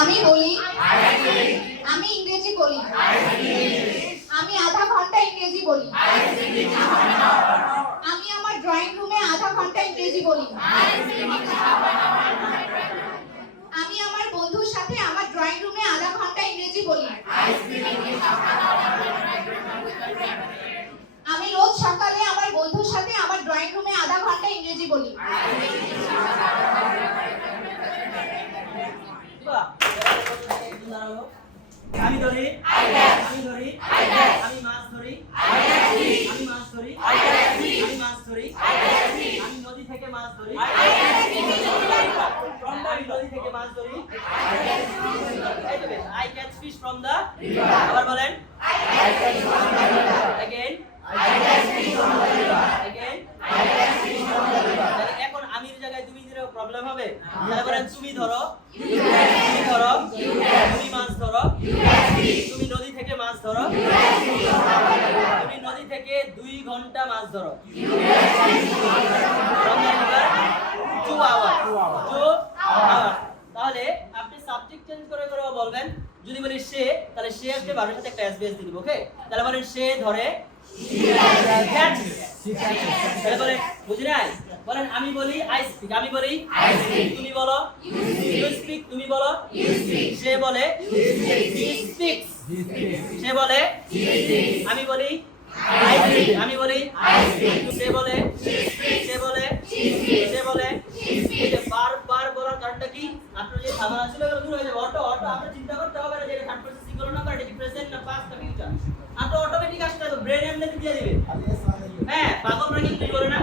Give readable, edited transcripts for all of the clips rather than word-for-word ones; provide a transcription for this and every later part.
আমি বলি আমি ইংরেজি বলি আমি আধা ঘন্টা ইংরেজি বলি আমি আমার ড্রয়িং রুমে আধা ঘন্টা ইংরেজি বলি আমি আমার বন্ধুর সাথে আমার ড্রয়িং রুমে আধা ঘন্টা ইংরেজি বলি আমি রোজ সকালে আমার বন্ধুর সাথে আমার ড্রয়িং রুমে আধা ঘন্টা ইংরেজি বলি আমি ধরি আমি ধরি আমি মাছ ধরি আমি মাছ ধরি আমি মাছ ধরি আমি নদী থেকে মাছ ধরি আমি নদী থেকে মাছ ধরি I catch fish from the river আবার বলেন again again এখন আমির জায়গায় তুমি দিলে প্রবলেম হবে তাহলে বলেন তুমি ধরো তুমি মাছ ধরো তুমি নদী থেকে মাছ ধরো তুমি নদী থেকে 2 ঘন্টা মাছ ধরো 2 আওয়ার তাহলে আপনি সাবজেক্ট চেঞ্জ করে করে বলবেন যদি বলি সে তাহলে সে আসলে ভার্বের সাথে একটা এসবিএস দিয়ে দিব ওকে তাহলে বলেন সে ধরে তাহলে বলেন বুঝি নাই বলেন আমি বলি আই স্পিক আমি বলি আই স্পিক তুমি বলো ইউ স্পিক তুমি বলো ইউ স্পিক সে বলে হি স্পিক্স সে বলে আমি বলি আই স্পিক আমি বলি আই স্পিক সে বলে সে বলে সে বলে এই যে বারবার বলার কারণটা কি আপনার যে ধারণা ছিল এগুলো দূর হয়ে যাবে অটো আপনি চিন্তা করতে হবে না যে থার্ড পারসন সিঙ্গুলার নাম্বার এটা কি প্রেজেন্ট না পাস্ট না ফিউচার আপনি অটোমেটিক আসলে তো ব্রেন এমনি দিয়ে দিবে হ্যাঁ পাগল ব্রেন ইংলিশ বলে না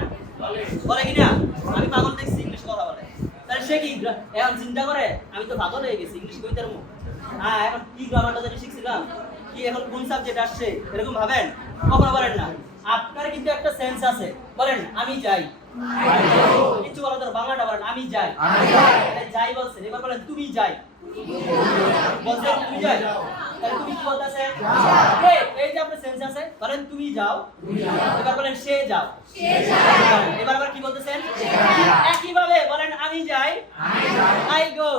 বলে কি না আমি পাগল দেখছি ইংলিশ কথা বলে তাহলে সে কি এখন চিন্তা করে আমি তো পাগল হয়ে গেছি ইংলিশ কইতার মুখ হ্যাঁ এখন কি গ্রামারটা জানি শিখছিলাম কি এখন কোন সাবজেক্ট আসছে এরকম ভাবেন কখনো বলেন না আপনার কিন্তু একটা সেন্স আছে বলেন আমি যাই কিছু বলা তোর বাংলাটা বলেন আমি যাই যাই বলছেন এবার বলেন তুমি যাই বলছেন তুমি যাই তাহলে তুমি কি বলতেছেন এই যে আপনার সেন্স আছে বলেন তুমি যাও এবার বলেন সে যাও এবার আবার কি বলতেছেন একই ভাবে বলেন আমি যাই আই গো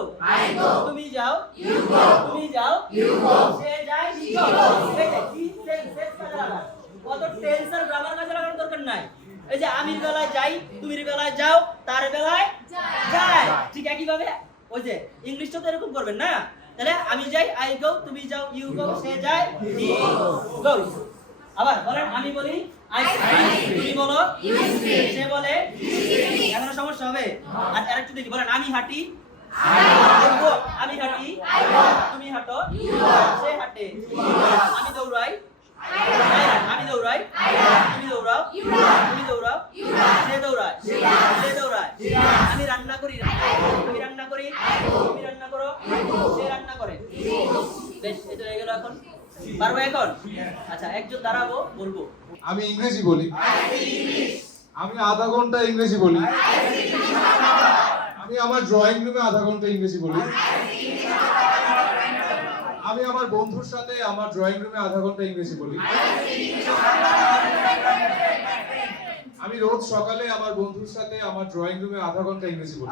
তুমি যাও ইউ গো তুমি যাও ইউ গো সে যায় হি গো এই যে কি সেন্স কাজে লাগা কত টেন্স আর গ্রামার কাজে লাগানোর দরকার নাই এই যে আমির বেলায় যাই তুমির বেলায় যাও তার বেলায় যায় ঠিক একই ভাবে ওই যে ইংলিশটা তো এরকম করবেন না তাহলে আমি যাই আই গো তুমি যাও ইউ গো সে যায় হি গোস আবার বলেন আমি বলি আই স্পিক তুমি বলো ইউ স্পিক সে বলে হি স্পিক এখানে সমস্যা হবে আর আরেকটু দেখি বলেন আমি হাঁটি আমি হাঁটি তুমি হাঁটো সে হাঁটে আমি দৌড়াই আমি দৌড়াই তুমি দৌড়াও তুমি দৌড়াও সে দৌড়ায় সে দৌড়ায় আমি রান্না করি তুমি রান্না করি তুমি রান্না করো সে রান্না করে বেশ এটা হয়ে গেল এখন পারবো এখন আচ্ছা একজন দাঁড়াবো বলবো আমি ইংরেজি বলি আমি আধা ঘন্টা ইংরেজি বলি আমি আমার ড্রয়িং রুমে আধা ঘন্টা ইংরেজি বলি আমি আমার বন্ধুর সাথে আমার ড্রয়িং রুমে আধা ঘন্টা ইংরেজি বলি আমি রোজ সকালে আমার বন্ধুর সাথে আমার ড্রয়িং রুমে আধা ঘন্টা ইংরেজি বলি